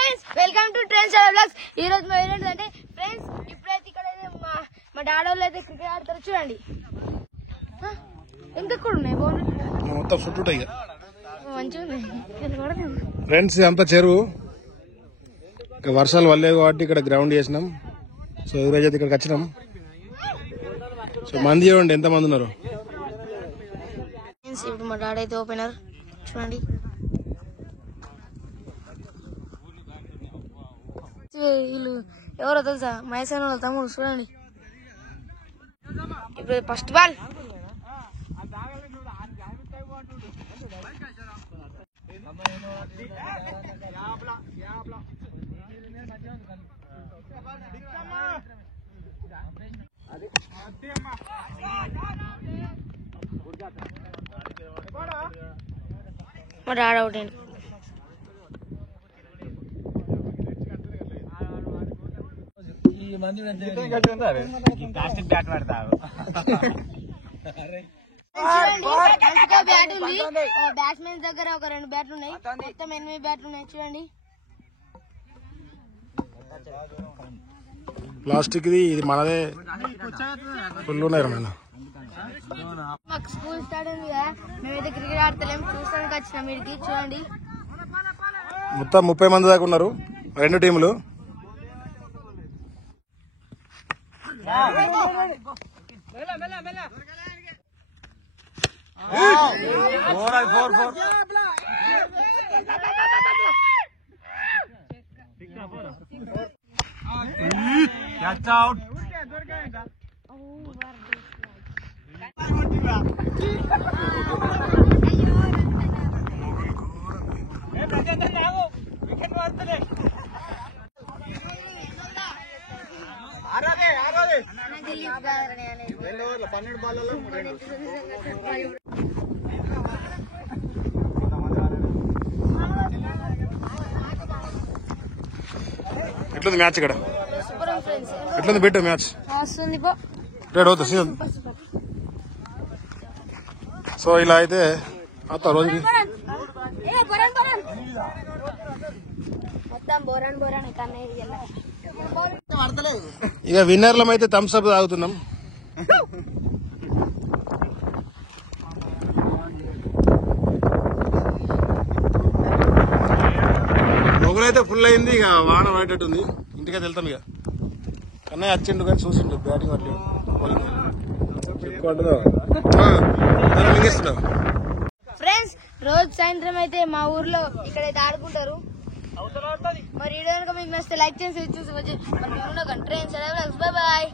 Friends, welcome to trends vlogs. ఈ రోజు మా ఏంటంటే ఫ్రెండ్స్, ఇప్పుడైతే ఇక్కడ మా డాడీ వాళ్ళు అయితే క్రికెట్ ఆడతారు. చూడండి ఇంకెక్కడ ఉన్నాయి బోర్డు మొత్తం చుట్టూ మంచిగా ఉన్నాయి ఫ్రెండ్స్. అంతా చెరువు, వర్షాలు వల్లేవు కాబట్టి ఇక్కడ గ్రౌండ్ చేసినాం. సో ఈరోజు అయితే ఇక్కడికి వచ్చినాం. సో మంది చూడండి ఎంత మంది ఉన్నారు. ఇప్పుడు మా డాడీ అయితే ఓపెనర్. చూడండి వీళ్ళు ఎవరో తెలుసా, మైసాన్ వాళ్ళ తమ్ముడు. చూడండి ఇప్పుడు ఫస్ట్ బాల్. మా డాడీ అవుట్ అండి. ప్లాస్టిక్ బ్యాట్ పడతావు. బ్యాట్ ఉంది, బ్యాట్స్మెన్ దగ్గర ఒక 2 బ్యాట్లు ఉన్నాయి. మొత్తం 8 బ్యాట్లు ఉన్నాయి. చూడండి ప్లాస్టిక్ ఇది మనదే. ఫుల్ ఉన్నాయి రా. మాకు స్కూల్ స్టార్ట్ అయింది కదా, మేమైతే క్రికెట్ ఆడతలేము, చూస్తానికి వచ్చినాం వీడికి. చూడండి మొత్తం 30 మంది దాకా ఉన్నారు, 2 టీములు. ఎట్లుంది మ్యాచ్ ఇక్కడ? ఎట్లుంది బిట్టు మ్యాచ్? సీజన్. సో ఇలా అయితే రోజుకి ఇక విన్నర్లం అయితే థమ్స్ అప్ తాగుతున్నాం. మొగలైతే ఫుల్ అయింది. ఇక వాన పడేటట్టుంది. ఇంటికైతే వెళ్తాం. ఇక కన్నయ్య వచ్చిండు కానీ చూసిండు బ్యాటింగ్ అట్లా ఫ్రెండ్స్, రోజు సాయంత్రం అయితే మా ఊర్లో ఇక్కడైతే ఆడుకుంటారు. మరి వీడియో కనుక మీకు నచ్చితే లైక్ చేసి ట్రెండ్స్. Bye bye.